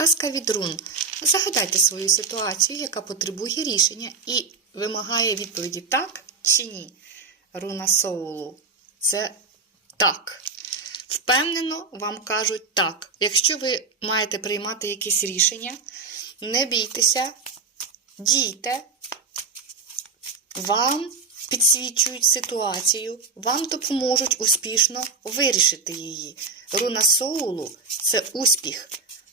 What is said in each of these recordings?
Підказка від рун. Загадайте свою ситуацію, яка потребує рішення і вимагає відповіді так чи ні. Руна соулу. Це так. Впевнено, вам кажуть так. Якщо ви маєте приймати якісь рішення, не бійтеся, дійте, вам підсвічують ситуацію, вам допоможуть успішно вирішити її. Руна соулу це успіх,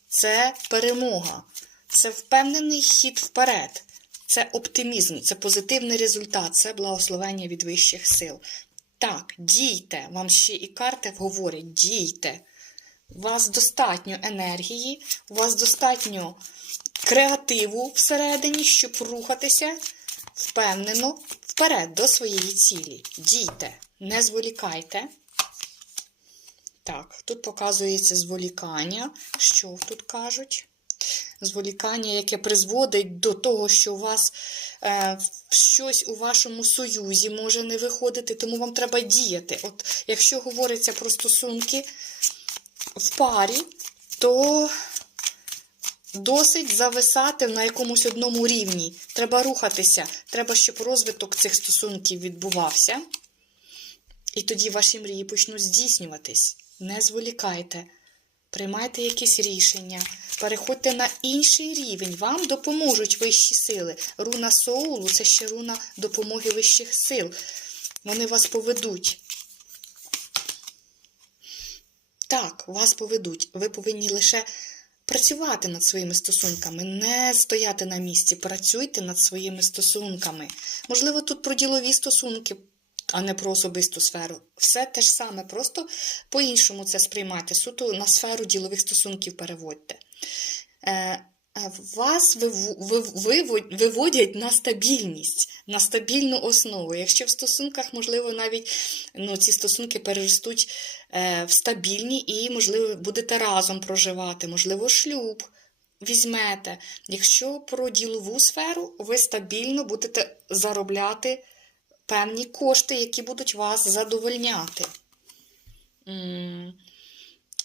це перемога, це впевнений хід вперед, це оптимізм, це позитивний результат, це благословення від вищих сил. Так, дійте, вам ще і карти говорять, дійте. У вас достатньо енергії, у вас достатньо креативу всередині, щоб рухатися впевнено вперед до своєї цілі. Дійте, не зволікайте. Так, тут показується зволікання. Що тут кажуть? Зволікання, яке призводить до того, що у вас е, щось у вашому союзі може не виходити, тому вам треба діяти. От якщо говориться про стосунки в парі, то досить зависати на якомусь одному рівні. Треба рухатися. Треба, щоб розвиток цих стосунків відбувався. І тоді ваші мрії почнуть здійснюватись. Не зволікайте. Приймайте якісь рішення, переходьте на інший рівень, вам допоможуть вищі сили. Руна Соулу це ще руна допомоги вищих сил. Вони вас поведуть. Так, вас поведуть. Ви повинні лише працювати над своїми стосунками, не стояти на місці. Працюйте над своїми стосунками. Можливо, тут про ділові стосунки, а не про особисту сферу. Все те ж саме, просто по-іншому це сприймайте. Суто на сферу ділових стосунків переводьте. Е, вас виводять на стабільність, на стабільну основу. Якщо в стосунках, можливо, навіть ну, ці стосунки переростуть е, в стабільні і, можливо, будете разом проживати, можливо, шлюб візьмете. Якщо про ділову сферу, ви стабільно будете заробляти певні кошти, які будуть вас задовольняти.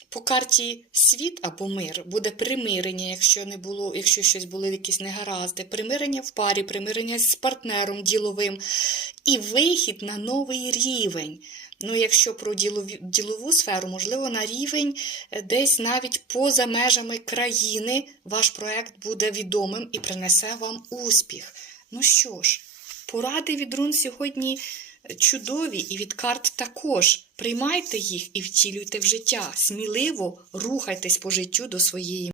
По карті світ або мир буде примирення, якщо не було, якщо щось були якісь негаразди, примирення в парі, примирення з партнером діловим і вихід на новий рівень. Ну, якщо про ділові, ділову сферу, можливо, на рівень десь навіть поза межами країни ваш проект буде відомим і принесе вам успіх. Ну що ж, поради від рун сьогодні чудові і від карт також. Приймайте їх і втілюйте в життя. Сміливо рухайтесь по життю до своєї.